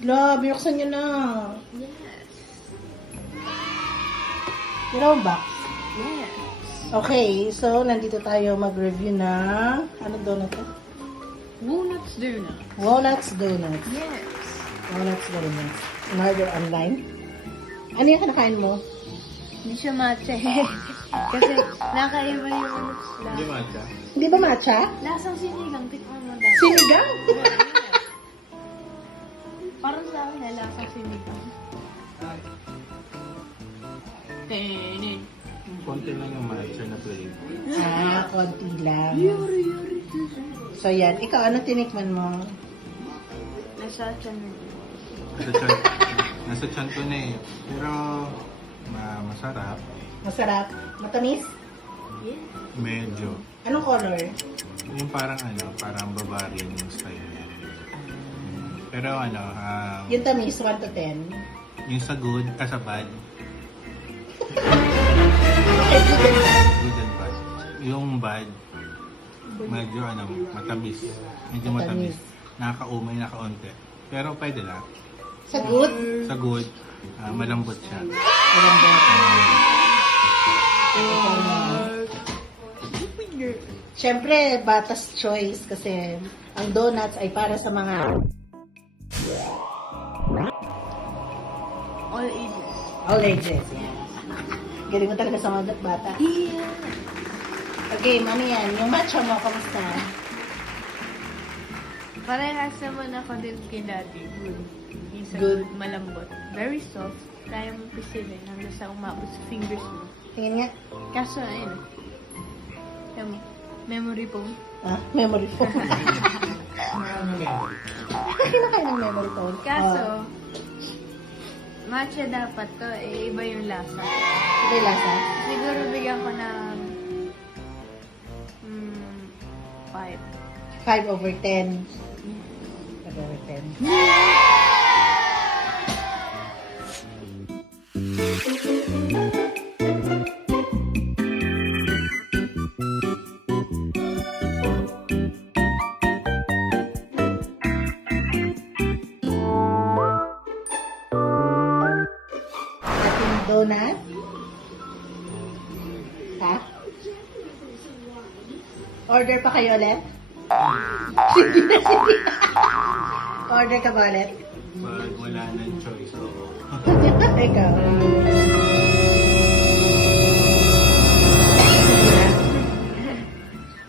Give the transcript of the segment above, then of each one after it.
Love, binuksan nyo na. Yes. You know, box. Yes. Okay, so nandito tayo mag-review ng anong donut to? Walnuts donut. Walnuts donuts. Yes. Walnuts donuts. In-order online. Ano yung kinakain mo? Hindi siya matcha eh. Kasi nakaiba yung ano Hindi sila. matcha. Hindi ba matcha? Lasang sinigang. Tikman mo dati. Sinigang? Parang sa akin na lasang sinigang. Tenin. Konti lang yung matcha na flavor. Konti lang. Yuri, yuri. So yan, ikaw ano tinikman mo? Nasa chan mo. Nasa chan ko na eh. Pero masarap. Masarap? Matamis? Yeah. Medyo. Anong color? Yung parang Bavarian yung style niya. Pero Yung tamis, 1 to 10. yung sa good, sa bad, Okay, good and bad. good and bad. Yung bad, medyo matamis. Medyo matamis. Nakakaumay na kaunti. Pero pwede lang. Sa good? Sa good, malambot siya. Siyempre, batas choice kasi ang donuts ay para sa mga All ages. all ages. Galing mo talaga sa mga bata. Yeah. Okay, ano yan? Yung matcha mo, kamusta? Parehas naman ako din kay dati. Good. Isa Good. good. Malambot. Very soft. Kaya mo pisilin hanggang sa umabot sa fingers mo. Tingin nga. Kaso, ayun. Memory phone. Memory phone. Kinakain ng memory phone. Kaso, matcha dapat to. Iba yung lasa. Iba yung lasa? Siguro bigyan ko ng 5. 5 over 10. 5 over 10. Ating donut. Ha? Order pa kayo ulit? Sige na, sige. Order ka ba ulit? Pag wala nang choice, oo. Ikaw.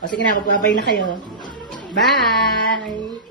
O sige na, magbabay na kayo. Bye!